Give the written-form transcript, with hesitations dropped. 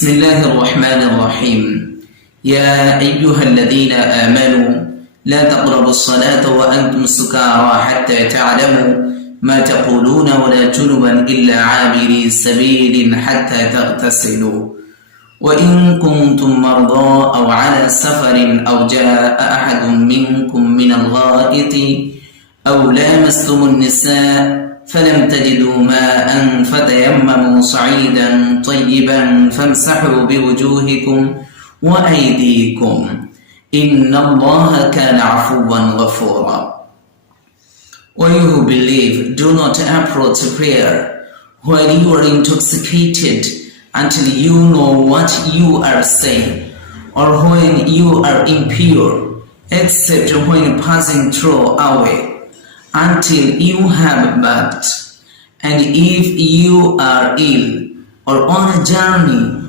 بسم الله الرحمن الرحيم يا أيها الذين آمنوا لا تقربوا الصلاة وأنتم سكارى حتى تعلموا ما تقولون ولا جنبا إلا عابري سبيل حتى تغتسلوا وإن كنتم مرضى أو على سفر أو جاء أحد منكم من الغائط أو لامستم النساء فلم تجدوا ماء فتيمموا صعيدا طيبا فامسحوا بوجوهكم وأيديكم إن الله كان عفوا غفورا. O you who believe, do not approach prayer while you are intoxicated until you know what you are saying, or when you are impure, except when passing through a way, until you have bathed. And if you are ill or on a journey,